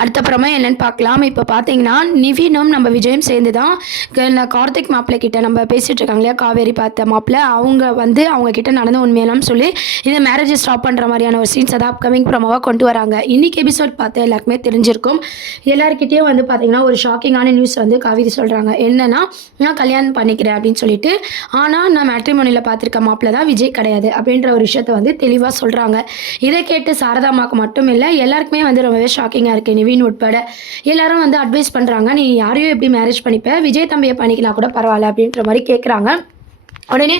அடுத்தப்புறமா என்னென்னு பார்க்கலாம். இப்போ பார்த்தீங்கன்னா நிவினும் நம்ம விஜயும் சேர்ந்து தான் கார்த்திக் மாப்பிள்ளை கிட்ட நம்ம பேசிகிட்டு இருக்காங்க இல்லையா, காவேரி பார்த்த மாப்பிள்ளை அவங்க வந்து அவங்க கிட்ட நடந்த உண்மையெல்லாம் சொல்லி இந்த மேரேஜை ஸ்டாப் பண்ணுற மாதிரியான ஒரு சீன்ஸ் தான் அப்கமிங் ப்ரோமோவாக கொண்டு வராங்க. இன்றைக்கி எபிசோட் பார்த்து எல்லாருக்குமே தெரிஞ்சிருக்கும். எல்லாருக்கிட்டேயும் வந்து பார்த்திங்கன்னா ஒரு ஷாக்கிங்கான நியூஸ் வந்து காவேரி சொல்கிறாங்க. என்னென்னா, நான் கல்யாணம் பண்ணிக்கிறேன் அப்படின்னு சொல்லிட்டு, ஆனால் நான் மேட்ரிமோனியில் பார்த்துருக்க மாப்பிள்ளை தான் விஜய் கிடையாது அப்படின்ற ஒரு விஷயத்த வந்து தெளிவாக சொல்கிறாங்க. இதை கேட்டு சாரதாமாவுக்கு மட்டும் இல்லை எல்லாருக்குமே வந்து ரொம்பவே ஷாக்கிங்காக இருக்குது. நிவின் உட்பட எல்லாரும் வந்து அட்வைஸ் பண்ணுறாங்க, நீ யாரையும் எப்படி மேரேஜ் பண்ணிப்ப, விஜய் தம்பியை பண்ணிக்கலாம் கூட பரவாயில்ல அப்படின்ற மாதிரி கேட்குறாங்க. உடனே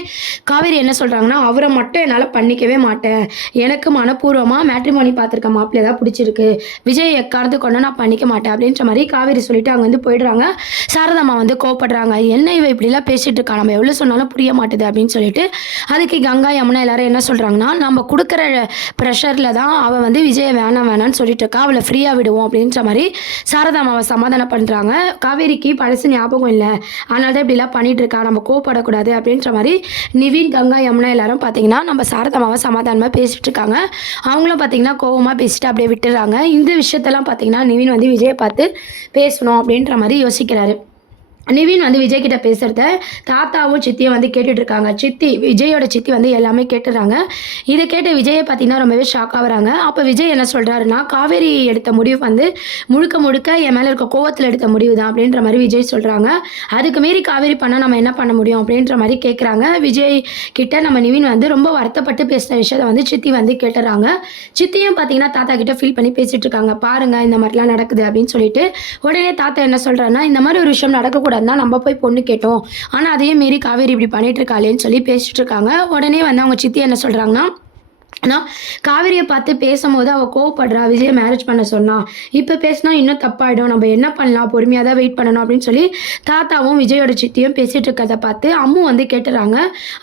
காவேரி என்ன சொல்கிறாங்கன்னா, அவரை மட்டும் என்னால் பண்ணிக்கவே மாட்டேன், எனக்கு மனப்பூர்வமாக மேட்ரிமோனி பார்த்துருக்க மாப்பிள்ளை தான் பிடிச்சிருக்கு, விஜய் எக்காரத்து கொண்டு நான் பண்ணிக்க மாட்டேன் அப்படின்ற மாதிரி காவேரி சொல்லிவிட்டு அவங்க வந்து போயிடுறாங்க. சாரதாம்மா வந்து கோவப்படுறாங்க, என்ன இவ இப்படிலாம் பேசிகிட்டு இருக்கா, நம்ம எவ்வளோ சொன்னாலும் புரிய மாட்டுது அப்படின்னு சொல்லிட்டு. அதுக்கு கங்கா யமுனா எல்லாரும் என்ன சொல்கிறாங்கன்னா, நம்ம கொடுக்குற ப்ரெஷரில் தான் அவள் வந்து விஜயை வேணான்னு சொல்லிட்டு இருக்கா, அவளை ஃப்ரீயாக விடுவோம் அப்படின்ற மாதிரி சாரதாம்மாவை சமாதானம் பண்ணுறாங்க. காவேரிக்கு பழசு ஞாபகம் இல்லை, அதனால தான் இப்படிலாம் பண்ணிகிட்டு இருக்கா, நம்ம கோவப்படக்கூடாது அப்படின்ற மாதிரி நிவின் கங்கா யமுனா எல்லாரும் பார்த்தீங்கன்னா நம்ம சாரதாமாவை சமாதானமாக பேசிகிட்டு இருக்காங்க. அவங்களும் பார்த்தீங்கன்னா கோவமாக பேசிட்டு அப்படியே விட்டுறாங்க. இந்த விஷயத்தெல்லாம் பார்த்தீங்கன்னா நிவின் வந்து விஜயை பார்த்து பேசணும் அப்படின்ற மாதிரி யோசிக்கிறாரு. நிவின் வந்து விஜய் கிட்ட பேசுகிறத தாத்தாவும் சித்தியும் வந்து கேட்டுட்ருக்காங்க. விஜயோட சித்தி வந்து எல்லாமே கேட்டுறாங்க. இதை கேட்ட விஜயை பார்த்தீங்கன்னா ரொம்பவே ஷாக் ஆகுறாங்க. அப்போ விஜய் என்ன சொல்கிறாருன்னா, காவேரி எடுத்த முடிவு வந்து முழுக்க என் மேலே இருக்க கோவத்தில் எடுத்த முடிவு தான் அப்படின்ற மாதிரி விஜய் சொல்கிறாங்க. அதுக்கு மீறி காவேரி பண்ணால் நம்ம என்ன பண்ண முடியும் அப்படின்ற மாதிரி கேட்குறாங்க. விஜய் கிட்ட நம்ம நிவின் வந்து ரொம்ப வருத்தப்பட்டு பேசுகிற விஷயத்தை வந்து சித்தி வந்து கேட்டுறாங்க. சித்தியும் பார்த்தீங்கன்னா தாத்தா கிட்ட ஃபீல் பண்ணி பேசிகிட்டு இருக்காங்க, பாருங்கள் இந்த மாதிரிலாம் நடக்குது அப்படின்னு சொல்லிட்டு. உடனே தாத்தா என்ன சொல்கிறாருன்னா, இந்த மாதிரி ஒரு விஷயம் நடக்கக்கூடாது தான் நம்ம போய் பொண்ணு கேட்டோம், ஆனால் அதையே மீறி காவேரி இப்படி பண்ணிட்டு இருக்காளேன்னு சொல்லி பேசிட்டு இருக்காங்க. உடனே வந்து அவங்க சித்தி என்ன சொல்கிறாங்கன்னா, ஆனால் காவேரியை பார்த்து பேசும்போது அவள் கோவப்படுறா, விஜய் மேரேஜ் பண்ண சொன்னா, இப்போ பேசினா இன்னும் தப்பாயிடும், நம்ம என்ன பண்ணலாம், பொறுமையாக தான் வெயிட் பண்ணணும் அப்படின்னு சொல்லி தாத்தாவும் விஜயோட சித்தியும் பேசிகிட்டு இருக்கிறத பார்த்து அம்மு வந்து கேட்டுறாங்க.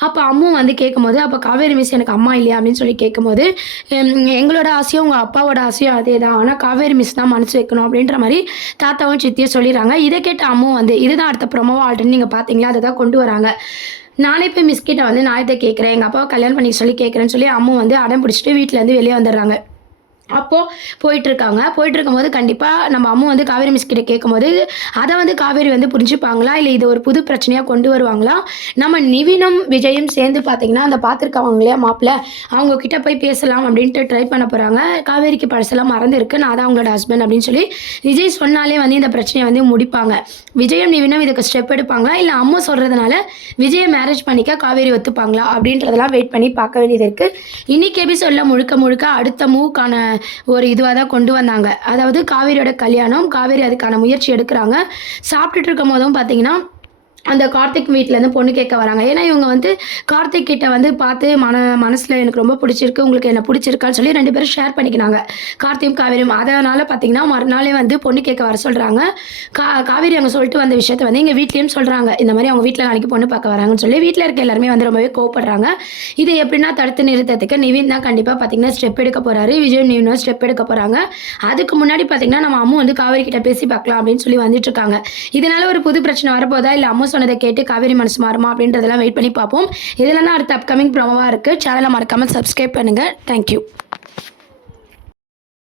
அப்போ அம்மு வந்து கேட்கும்போது, அப்போ காவேரி மிஸ் எனக்கு அம்மா இல்லையா அப்படின்னு சொல்லி கேட்கும்போது, எங்களோட ஆசையும் உங்கள் அப்பாவோட ஆசையும் அதே தான், ஆனால் காவேரி மிஸ் தான் மனசு வைக்கணும் அப்படின்ற மாதிரி தாத்தாவும் சித்தியும் சொல்லிடுறாங்க. இதை கேட்ட அம்மு வந்து இதுதான் அடுத்த ப்ரோமோவா ஆல்ரெடி நீங்கள் பார்த்தீங்களா, அதை தான் கொண்டு வராங்க. நானே போய் மிஸ்கிட்ட வந்து நான் இதை கேட்குறேன், எங்கள் அப்பாவை கல்யாணம் பண்ணி சொல்லி கேட்குறேன்னு சொல்லி அம்மா வந்து அடம் பிடிச்சிட்டு வீட்டிலேருந்து வெளியே வந்துடுறாங்க. அப்போது போயிட்டுருக்கும்போது கண்டிப்பாக நம்ம அம்மா வந்து காவேரி மிஸ் கிட்ட கேட்கும்போது அதை வந்து காவேரி வந்து புரிஞ்சுப்பாங்களா, இல்லை இது ஒரு புது பிரச்சனையாக கொண்டு வருவாங்களா. நம்ம நிவினும் விஜயும் சேர்ந்து பார்த்திங்கன்னா அந்த பார்த்துருக்கவங்க இல்லையா மாப்பிள்ளை, அவங்கக்கிட்ட போய் பேசலாம் அப்படின்ட்டு ட்ரை பண்ண போகிறாங்க. காவேரிக்கு பழசெல்லாம் மறந்துருக்கு, நான் தான் அவங்களோட ஹஸ்பண்ட் அப்படின்னு சொல்லி விஜய் சொன்னாலே வந்து இந்த பிரச்சனையை வந்து முடிப்பாங்க. விஜயும் நிவினும் இதுக்கு ஸ்டெப் எடுப்பாங்களா, இல்லை அம்மா சொல்கிறதுனால விஜயை மேரேஜ் பண்ணிக்க காவேரி ஒத்துப்பாங்களா அப்படின்றதெல்லாம் வெயிட் பண்ணி பார்க்க வேண்டியது இருக்குது. இன்றைக்கி எபிசோடில் முழுக்க அடுத்த மூவுக்கான ஒரு இதுவாக தான் கொண்டு வந்தாங்க. அதாவது காவேரியோட கல்யாணம், காவேரி அதுக்கான முயற்சி எடுக்கிறாங்க. சாப்பிட்டுட்டு இருக்கும் போதும் பார்த்தீங்கன்னா அந்த கார்த்திக் வீட்டிலேருந்து பொண்ணு கேட்க வராங்க. ஏன்னா இவங்க வந்து கார்த்திக் கிட்ட வந்து பார்த்து மனசில் எனக்கு ரொம்ப பிடிச்சிருக்கு, உங்களுக்கு என்ன பிடிச்சிருக்கான்னு சொல்லி 2 பேரும் ஷேர் பண்ணிக்கினாங்க, கார்த்தியும் காவேரியும். அதனால் பார்த்தீங்கன்னா மறுநாளே வந்து பொண்ணு கேட்க வர சொல்கிறாங்க. காவேரி அவங்க சொல்லிட்டு வந்த விஷயத்த வந்து எங்கள் வீட்லேயும் சொல்கிறாங்க, இந்த மாதிரி அவங்க வீட்டில் நாளைக்கு பொண்ணு பார்க்க வராங்கன்னு சொல்லி. வீட்டில் இருக்க எல்லாருமே வந்து ரொம்பவே கோவப்படுறாங்க. இது எப்படின்னா தடுத்து நிறுத்தத்துக்கு நிவின் தான் கண்டிப்பாக பார்த்தீங்கன்னா ஸ்டெப் எடுக்க போகிறாரு, விஜய் நிவினும் ஸ்டெப் எடுக்க போகிறாங்க. அதுக்கு முன்னாடி பார்த்தீங்கன்னா நம்ம அம்மா வந்து காவேரி கிட்ட பேசி பார்க்கலாம் அப்படின்னு சொல்லி வந்துட்டு இருக்காங்க. இதனால ஒரு புது பிரச்சனை வரப்போதா, இல்லை அம்மா சொன்னதை கேட்டு காவேரி மனசு மாறுமா அப்படின்றதெல்லாம் வெயிட் பண்ணி பார்ப்போம். இதெல்லாம் அடுத்த அப்கமிங் ப்ரோமோவாக இருக்குது. சேனலை மறக்காமல் சப்ஸ்கிரைப் பண்ணுங்கள். தேங்க்யூ.